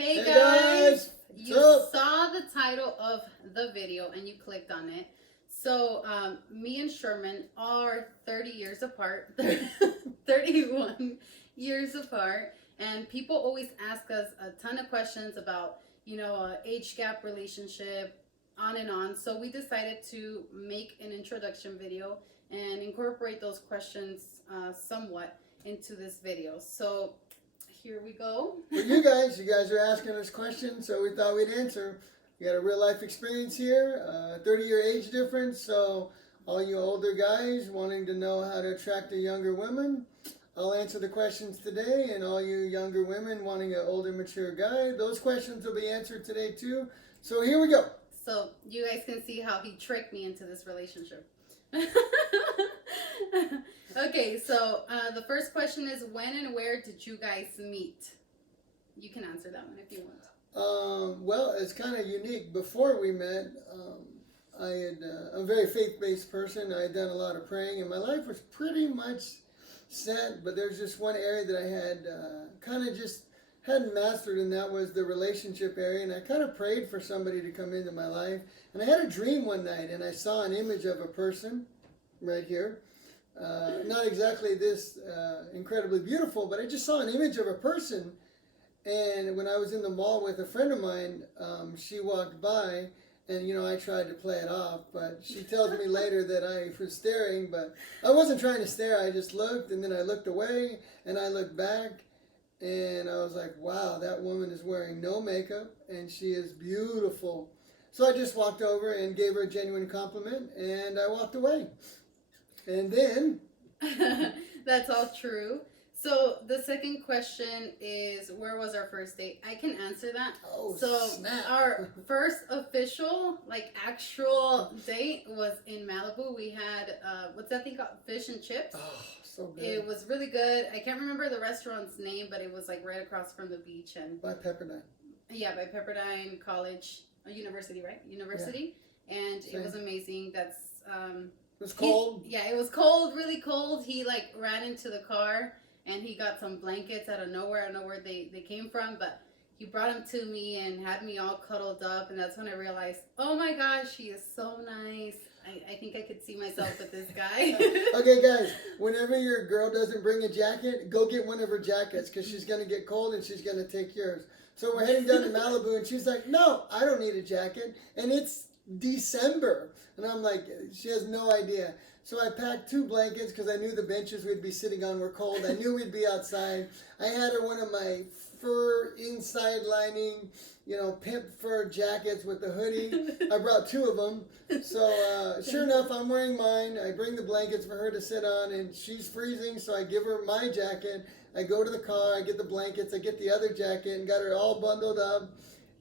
Hey Hey guys, guys, you what's up? saw the title of the video and you clicked on it. So, me and Sherman are 30 years apart, 31 years apart, and people always ask us a ton of questions about, age gap relationship, on and on. So, we decided to make an introduction video and incorporate those questions somewhat into this video. So, here we go. For you guys are asking us questions, so we thought we'd answer. We got a real life experience here, 30-year age difference, so all you older guys wanting to know how to attract a younger woman, I'll answer the questions today, and all you younger women wanting an older, mature guy, those questions will be answered today too. So here we go. So you guys can see how he tricked me into this relationship. Okay, so the first question is, when and where did you guys meet? You can answer that one if you want. Well, it's kind of unique. Before we met, I'm a very faith-based person. I had done a lot of praying, and my life was pretty much set. But there's just one area that I had kind of just hadn't mastered, and that was the relationship area. And I kind of prayed for somebody to come into my life. And I had a dream one night, and I saw an image of a person right here. Not exactly this incredibly beautiful, but I just saw an image of a person. And when I was in the mall with a friend of mine, she walked by, and I tried to play it off, but she tells me later that I was staring, but I wasn't trying to stare. I just looked, and then I looked away, and I looked back, and I was like, wow, that woman is wearing no makeup, and she is beautiful. So I just walked over and gave her a genuine compliment, and I walked away. And then That's all true. So the second question is, where was our first date? I can answer that. Oh, so snap. Our first official, actual date was in Malibu. We had what's that thing called? Fish and chips. Oh, so good. It was really good. I can't remember the restaurant's name, but it was right across from the beach and By Pepperdine. yeah, by Pepperdine College, University, right? University, and Same. it was amazing. That's It was cold. yeah, it was cold, really cold. He ran into the car and he got some blankets out of nowhere. I don't know where they came from, but he brought them to me and had me all cuddled up. And that's when I realized, oh my gosh, he is so nice. I think I could see myself with this guy. Okay, guys, whenever your girl doesn't bring a jacket, go get one of her jackets because she's going to get cold and she's going to take yours. So we're heading down to Malibu and she's like, no, I don't need a jacket. And it's December. And I'm like, she has no idea. So I packed 2 blankets because I knew the benches we'd be sitting on were cold. I knew we'd be outside. I had her one of my fur inside lining, pimp fur jackets with the hoodie. I brought 2 of them. So sure enough, I'm wearing mine. I bring the blankets for her to sit on, and she's freezing, so I give her my jacket. I go to the car, I get the blankets, I get the other jacket, and got her all bundled up.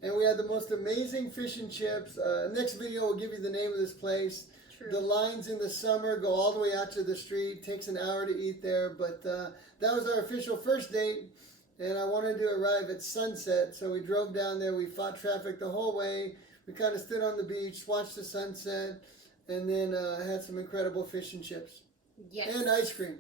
And we had the most amazing fish and chips. Next video will give you the name of this place. True. The lines in the summer go all the way out to the street. Takes an hour to eat there. But that was our official first date. And I wanted to arrive at sunset. So we drove down there. We fought traffic the whole way. We kind of stood on the beach, watched the sunset, and then had some incredible fish and chips. Yes. And ice cream.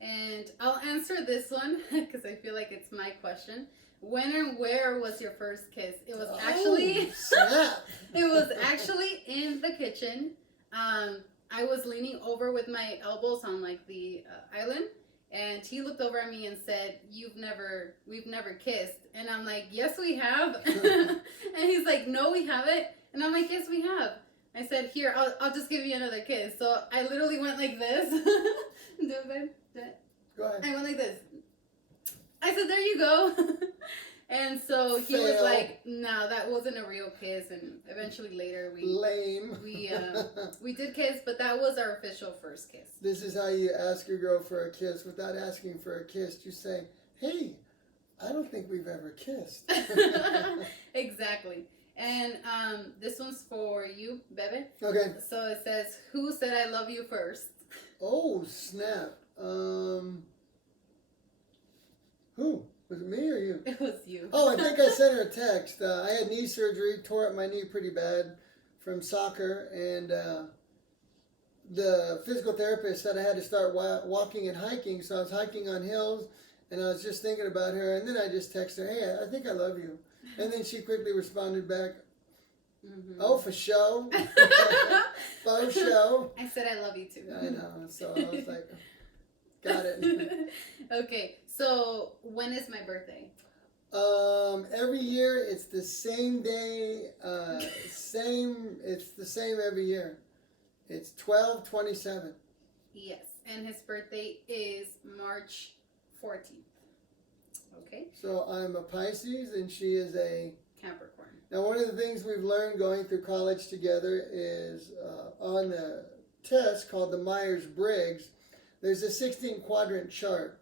And I'll answer this one because I feel like it's my question. When and where was your first kiss? It was actually snap. It was actually in the kitchen. I was leaning over with my elbows on the island, and he looked over at me and said, we've never kissed. And I'm like, yes, we have. And he's like, no, we haven't. And I'm like, yes, we have. I said, here, I'll just give you another kiss. So I literally went like this. Do it, babe. Do it. Go ahead. I went like this. I said, there you go. And so he was Fail. like, no, that wasn't a real kiss. And eventually later Lame. we did kiss, but that was our official first kiss. This is how you ask your girl for a kiss without asking for a kiss. You say, hey, I don't think we've ever kissed. Exactly. And this one's for you, Bebe. Okay. So it says, who said I love you first? Oh, snap. Who? Was it me or you? It was you. Oh, I think I sent her a text. I had knee surgery, tore up my knee pretty bad from soccer, and the physical therapist said I had to start walking and hiking, so I was hiking on hills, and I was just thinking about her, and then I just texted her, hey, I think I love you. And then she quickly responded back, Mhm. "Oh, for show, for show." I said I love you too. I know. So I was like, got it. Okay, so when is my birthday? Every year it's the same day. It's the same every year. It's 12/27. Yes, and his birthday is March 14th. Okay, So I'm a Pisces and she is a. Capricorn. Now, one of the things we've learned going through college together is on the test called the Myers-Briggs, there's a 16 quadrant chart.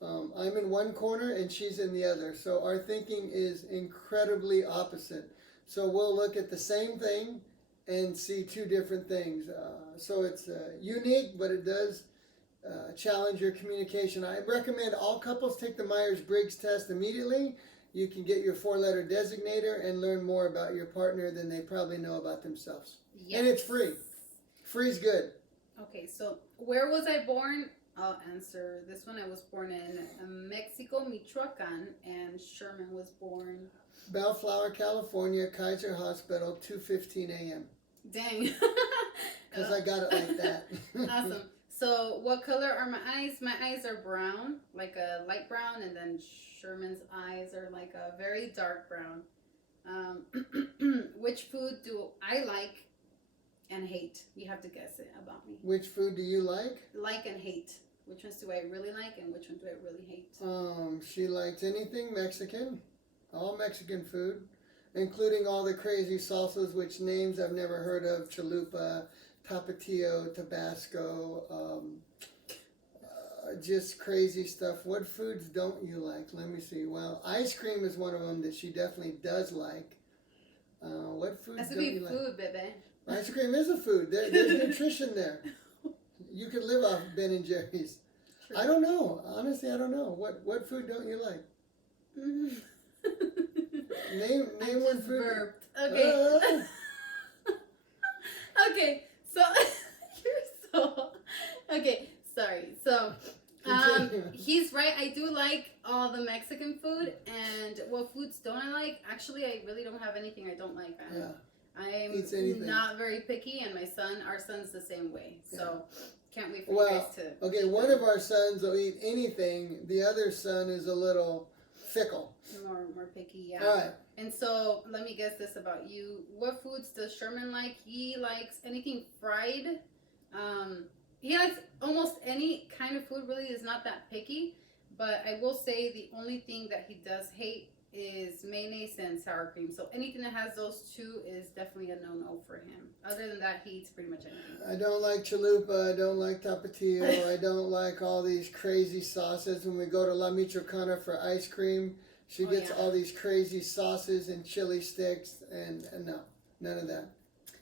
I'm in one corner and she's in the other. So our thinking is incredibly opposite. So we'll look at the same thing and see two different things. So it's unique, but it does challenge your communication. I recommend all couples take the Myers-Briggs test immediately. You can get your 4-letter designator and learn more about your partner than they probably know about themselves. Yes. And it's free. Free's good. Okay, so where was I born? I'll answer this one. I was born in Mexico, Michoacan, and Sherman was born. Bellflower, California, Kaiser Hospital, 2:15 a.m. Dang. Because I got it like that. Awesome. So what color are my eyes? My eyes are brown, like a light brown, and then Sherman's eyes are like a very dark brown. Which food do I like and hate? You have to guess it about me. Which food do you like? Like and hate. Which ones do I really like and which one do I really hate? She likes anything Mexican, all Mexican food, including all the crazy salsas, which names I've never heard of: chalupa, tapatio, Tabasco, just crazy stuff. What foods don't you like? Let me see. Well, ice cream is one of them that she definitely does like. What foods That's a don't you big like? food, baby. Ice cream is a food. There's nutrition there. You could live off Ben and Jerry's. True. I don't know. Honestly, I don't know. What food don't you like? Name I one just food. burped. Okay. Okay. So you're so okay. Sorry. So he's right. I do like all the Mexican food, and what foods don't I like? Actually, I really don't have anything I don't like. Yeah. I'm Eats anything. not very picky, and our son's the same way. So can't wait for Well, you guys to. Okay, one of our sons will eat anything. The other son is a little fickle. More picky, yeah. All right. And so let me guess this about you. What foods does Sherman like? He likes anything fried. He likes almost any kind of food. Really, is not that picky. But I will say the only thing that he does hate is mayonnaise and sour cream. So anything that has those two is definitely a no-no for him. Other than that, he eats pretty much anything. I don't like chalupa. I don't like tapatio. I don't like all these crazy sauces. When we go to La Michoacana for ice cream, she gets all these crazy sauces and chili sticks, and no, none of that.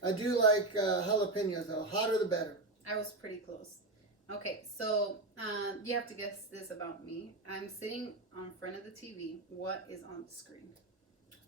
I do like jalapenos though. Hotter the better. I was pretty close. Okay, so you have to guess this about me. I'm sitting on front of the TV. What is on the screen?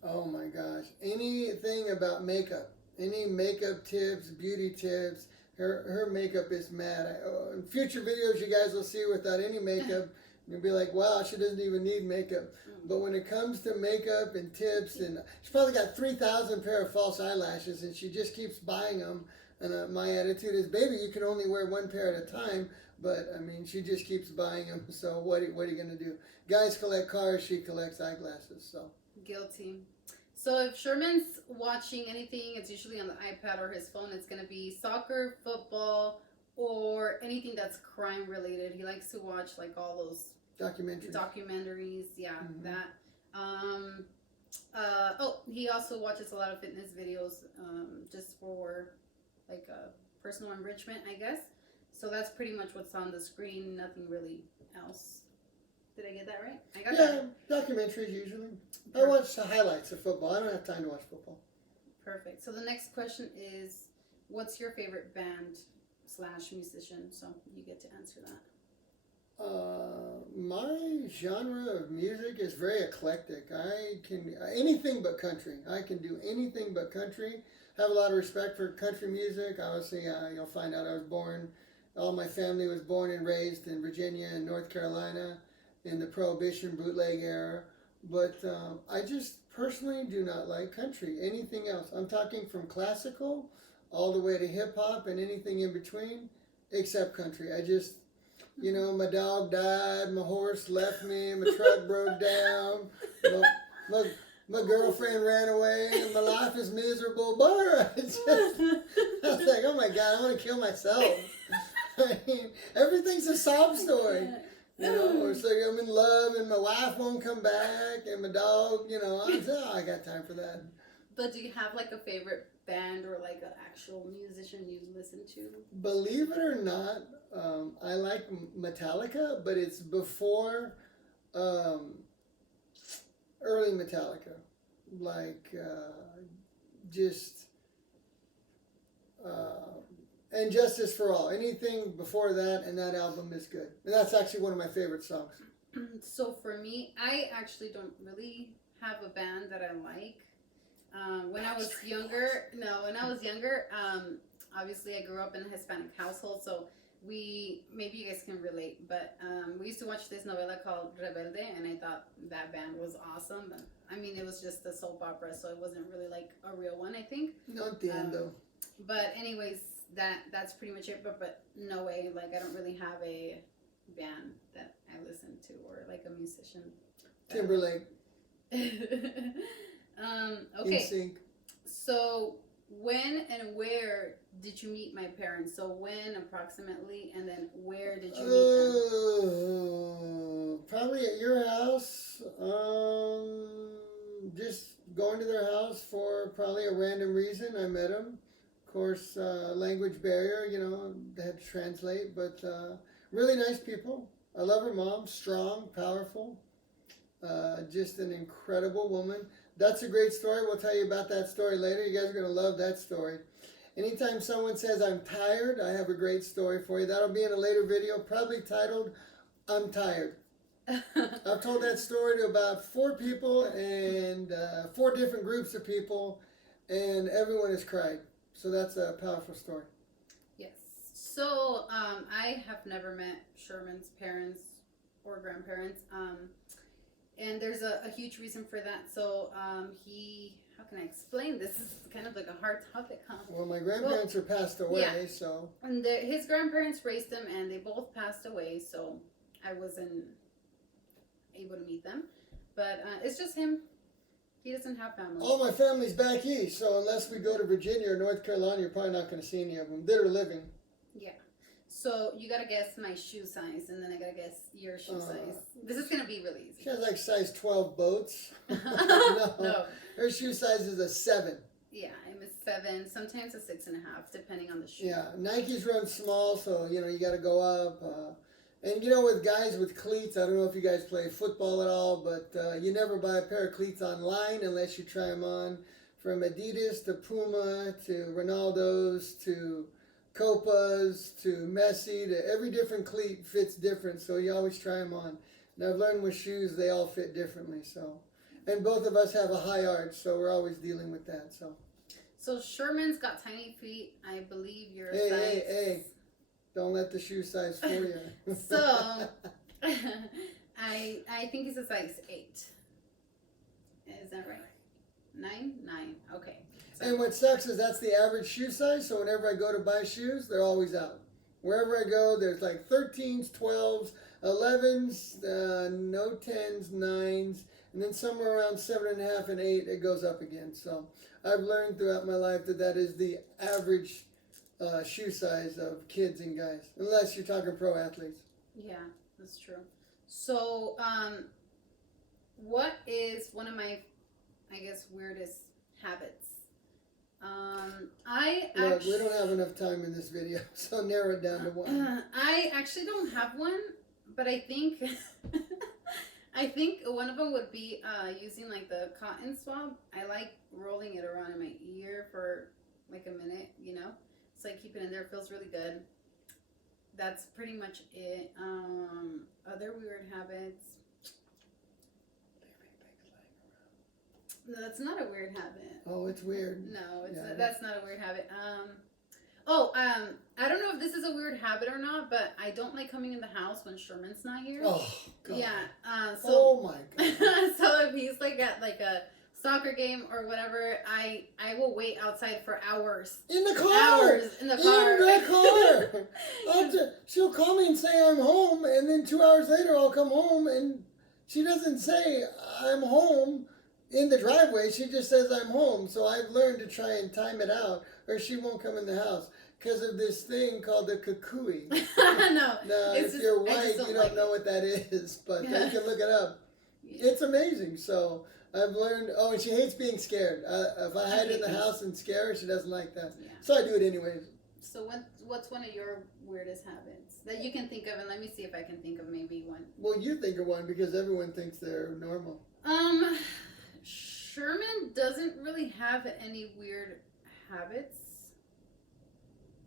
Oh my gosh. Anything about makeup. Any makeup tips, beauty tips. Her makeup is mad. In future videos you guys will see her without any makeup. You'll be like, wow, she doesn't even need makeup. But when it comes to makeup and tips, and she's probably got 3,000 pair of false eyelashes and she just keeps buying them. And my attitude is, baby, you can only wear one pair at a time. But, I mean, she just keeps buying them. So what are you going to do? Guys collect cars. She collects eyeglasses. So Guilty. So if Sherman's watching anything, it's usually on the iPad or his phone. It's going to be soccer, football, or anything that's crime related. He likes to watch like all those documentaries. Yeah, that. He also watches a lot of fitness videos just for like personal enrichment, I guess. So that's pretty much what's on the screen. Nothing really else. Did I get that right? I got that right. Documentaries usually. I watch the highlights of football. I don't have time to watch football. Perfect. So the next question is, what's your favorite band / musician? So you get to answer that. My genre of music is very eclectic. I can anything but country. I can do anything but country. Have a lot of respect for country music. Obviously, you'll find out I was born. All my family was born and raised in Virginia and North Carolina in the Prohibition bootleg era. But I just personally do not like country. Anything else. I'm talking from classical all the way to hip hop and anything in between, except country. I just, my dog died, my horse left me, my truck broke down, my girlfriend ran away, and my life is miserable. But I was like, oh my God, I want to kill myself. I mean, everything's a sob story. Or so I'm in love and my wife won't come back and my dog, I got time for that. But do you have like a favorite band or like an actual musician you listen to? Believe it or not, I like Metallica, but it's before early Metallica. Like and Justice for All. Anything before that, and that album is good. And that's actually one of my favorite songs. So for me, I actually don't really have a band that I like. When I was younger, obviously I grew up in a Hispanic household, so maybe you guys can relate, but we used to watch this novela called Rebelde, and I thought that band was awesome. But, I mean, it was just a soap opera, so it wasn't really like a real one, I think. No entiendo. But anyways, that's pretty much it. But no way, like I don't really have a band that I listen to or like a musician. Timberlake. Okay. NSYNC. So when and where did you meet my parents? So when approximately, and then where did you meet them? Probably at your house. Just going to their house for probably a random reason. I met them. Of course, language barrier, they had to translate, but really nice people. I love her mom, strong, powerful, just an incredible woman. That's a great story. We'll tell you about that story later. You guys are going to love that story. Anytime someone says, I'm tired, I have a great story for you. That'll be in a later video, probably titled, I'm Tired. I've told that story to about 4 people and 4 different groups of people, and everyone has cried. So that's a powerful story. Yes. So I have never met Sherman's parents or grandparents. And there's a huge reason for that. So how can I explain this? This is kind of like a hard topic, huh? Well, my grandparents are passed away, yeah. So. And his grandparents raised him, and they both passed away, so I wasn't able to meet them. But it's just him. He doesn't have family. All my family's back east, so unless we go to Virginia or North Carolina, you're probably not going to see any of them. That are living. Yeah. So you gotta guess my shoe size, and then I gotta guess your shoe size. This is gonna be really easy. She has like size 12 boats. No. Her shoe size is a 7. Yeah, I'm a 7, sometimes a 6.5, depending on the shoe. Yeah, Nikes run small, so you got to go up. And with guys with cleats, I don't know if you guys play football at all, but you never buy a pair of cleats online unless you try them on. From Adidas to Puma to Ronaldo's to Copas to Messi to every different cleat fits different, so you always try them on. And I've learned with shoes, they all fit differently, so. And both of us have a high arch, so we're always dealing with that, so. So Sherman's got tiny feet. I believe you're a size. Hey. Don't let the shoe size fool you. So, I think he's a size 8. Is that right? 9? Okay. So. And what sucks is that's the average shoe size, so whenever I go to buy shoes, they're always out. Wherever I go, there's like 13s, 12s, 11s, no 10s, 9s, and then somewhere around 7.5 and 8, it goes up again. So I've learned throughout my life that is the average shoe size of kids and guys, unless you're talking pro athletes. Yeah, that's true. So, what is one of my, I guess, weirdest habits? Look, we don't have enough time in this video, so narrow it down to one. I actually don't have one, but I think I think one of them would be using like the cotton swab. I like rolling it around in my ear for like a minute, It's like keeping it there, feels really good. That's pretty much it. Other weird habits. No, that's not a weird habit. Oh, it's weird. No, that's not a weird habit. I don't know if this is a weird habit or not, but I don't like coming in the house when Sherman's not here. Oh, God. Yeah. Oh, my God. So if he's like at like a soccer game or whatever, I will wait outside for hours. In the car. Hours in the car. In the car. She'll call me and say I'm home, and then 2 hours later I'll come home, and she doesn't say I'm home in the driveway. She just says I'm home. So I've learned to try and time it out, or she won't come in the house because of this thing called the kukui. No. Now, if you're white, you don't know what that is, but you can look it up. It's amazing. So I've learned. Oh, and she hates being scared. If I hide in the house and scare her, she doesn't like that. Yeah. So I do it anyways. So what's one of your weirdest habits that you can think of? And let me see if I can think of maybe one. Well, you think of one because everyone thinks they're normal. Sherman doesn't really have any weird habits.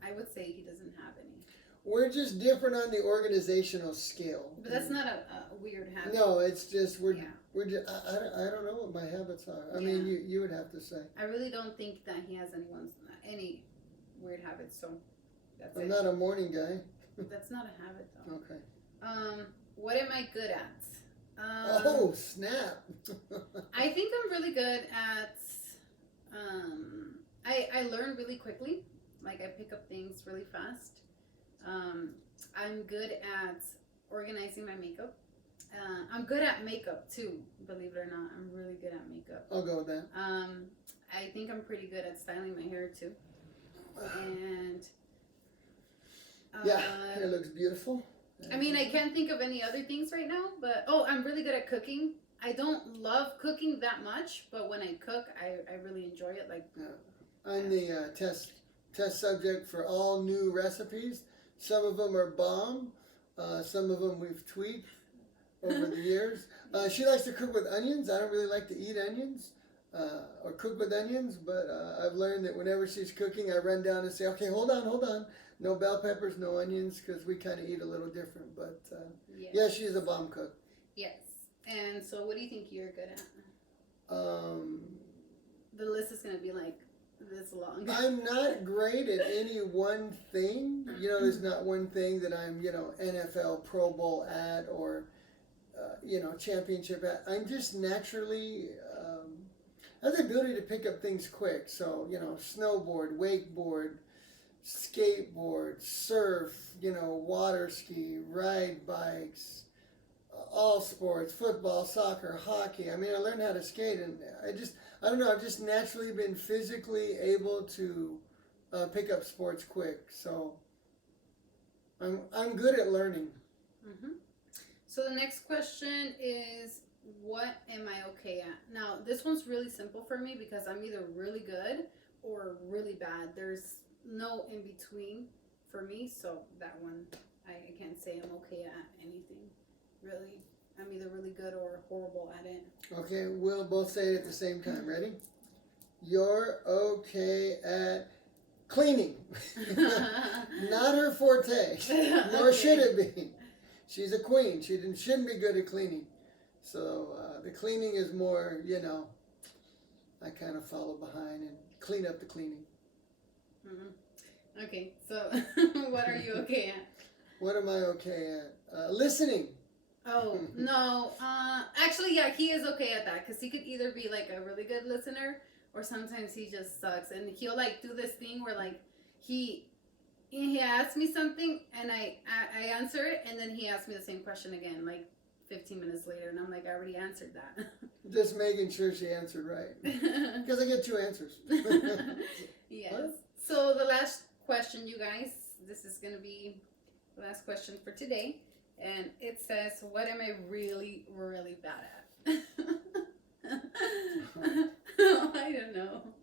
I would say he doesn't have any. We're just different on the organizational scale. But that's not a weird habit. No, it's just we're Yeah. just, I don't know what my habits are. I mean, you would have to say. I really don't think that he has any weird habits. So that's I'm it. not a morning guy. That's not a habit though. Okay. What am I good at? Oh snap! I think I'm really good at. I learn really quickly. Like I pick up things really fast. I'm good at organizing my makeup. I'm good at makeup too, believe it or not. I'm really good at makeup. I'll go with that. I think I'm pretty good at styling my hair too. And yeah, hair looks beautiful. I mean, I can't think of any other things right now, but I'm really good at cooking. I don't love cooking that much, but when I cook, I really enjoy it. Like, I'm the test subject for all new recipes. Some of them are bomb. Some of them we've tweaked over the years. She likes to cook with onions. I don't really like to eat onions or cook with onions, but I've learned that whenever she's cooking, I run down and say, okay, hold on. No bell peppers, no onions, because we kind of eat a little different. But yes. yeah, she's a bomb cook. Yes. And so what do you think you're good at? The list is going to be like this long. I'm not great at any one thing. You know, there's not one thing that I'm, NFL Pro Bowl at or, championship at. I'm just naturally, I have the ability to pick up things quick. So, snowboard, wakeboard, skateboard, surf, water ski, ride bikes, all sports, football, soccer, hockey. I mean, I learned how to skate, and I don't know, I've just naturally been physically able to pick up sports quick. So I'm good at learning. Mm-hmm. So the next question is, what am I okay at? Now, this one's really simple for me because I'm either really good or really bad. There's no in between for me, so that one I can't say I'm okay at anything. Really, I'm either really good or horrible at it. Okay, we'll both say it at the same time. Ready? You're okay at cleaning. Not her forte, nor should it be. She's a queen. She shouldn't be good at cleaning. So the cleaning is more, I kind of follow behind and clean up the cleaning. Mm-hmm. Okay, so what are you okay at? What am I okay at? Listening. Oh, no. Actually, yeah, he is okay at that because he could either be like a really good listener or sometimes he just sucks. And he'll like do this thing where like he asks me something and I answer it and then he asks me the same question again like 15 minutes later and I'm like, I already answered that. Just making sure she answered right. Because I get 2 answers. Yes. What? So the last question, you guys, this is going to be the last question for today. And it says, what am I really, really bad at? I don't know.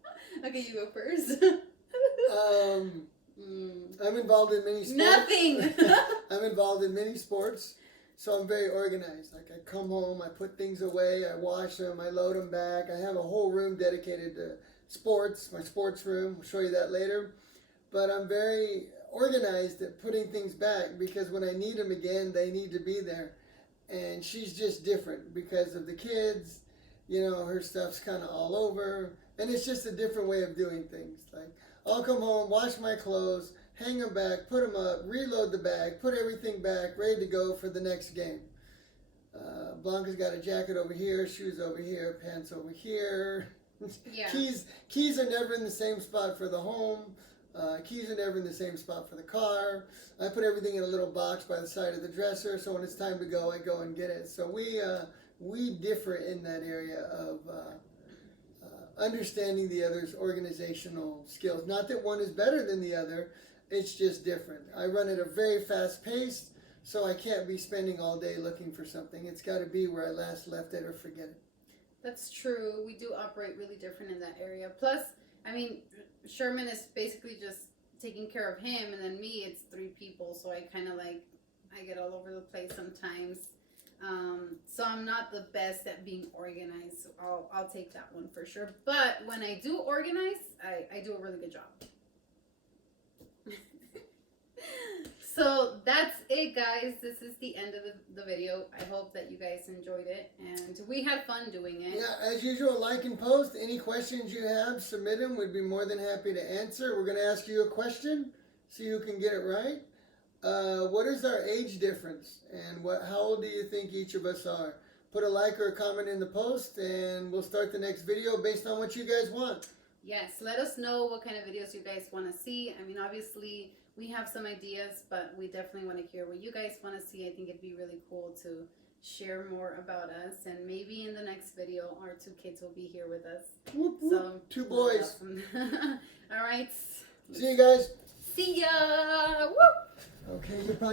Okay, you go first. I'm involved in many sports. Nothing. I'm involved in many sports, so I'm very organized. Like I come home, I put things away, I wash them, I load them back. I have a whole room dedicated to sports, my sports room. I'll show you that later. But I'm very organized at putting things back because when I need them again, they need to be there. And she's just different because of the kids. Her stuff's kind of all over. And it's just a different way of doing things. Like, I'll come home, wash my clothes, hang them back, put them up, reload the bag, put everything back, ready to go for the next game. Blanca's got a jacket over here, shoes over here, pants over here. Yeah. Keys are never in the same spot for the home. Keys are never in the same spot for the car. I put everything in a little box by the side of the dresser, so when it's time to go, I go and get it. So we differ in that area of understanding the other's organizational skills. Not that one is better than the other, it's just different. I run at a very fast pace, so I can't be spending all day looking for something. It's got to be where I last left it or forget it. That's true. We do operate really different in that area. Plus, I mean, Sherman is basically just taking care of him, and then me, it's 3 people. So I kind of like, I get all over the place sometimes. So I'm not the best at being organized. So I'll take that one for sure. But when I do organize, I do a really good job. So that's it, guys. This is the end of the video. I hope that you guys enjoyed it, and we had fun doing it. Yeah, as usual, like and post. Any questions you have, submit them. We'd be more than happy to answer. We're going to ask you a question so you can get it right. What is our age difference, and how old do you think each of us are? Put a like or a comment in the post, and we'll start the next video based on what you guys want. Yes, let us know what kind of videos you guys want to see. I mean, obviously, we have some ideas, but we definitely want to hear what you guys want to see. I think it'd be really cool to share more about us, and maybe in the next video, our 2 kids will be here with us. Whoop, whoop. So 2 boys. awesome. All right. See you guys. See ya. Woo! Okay, you're probably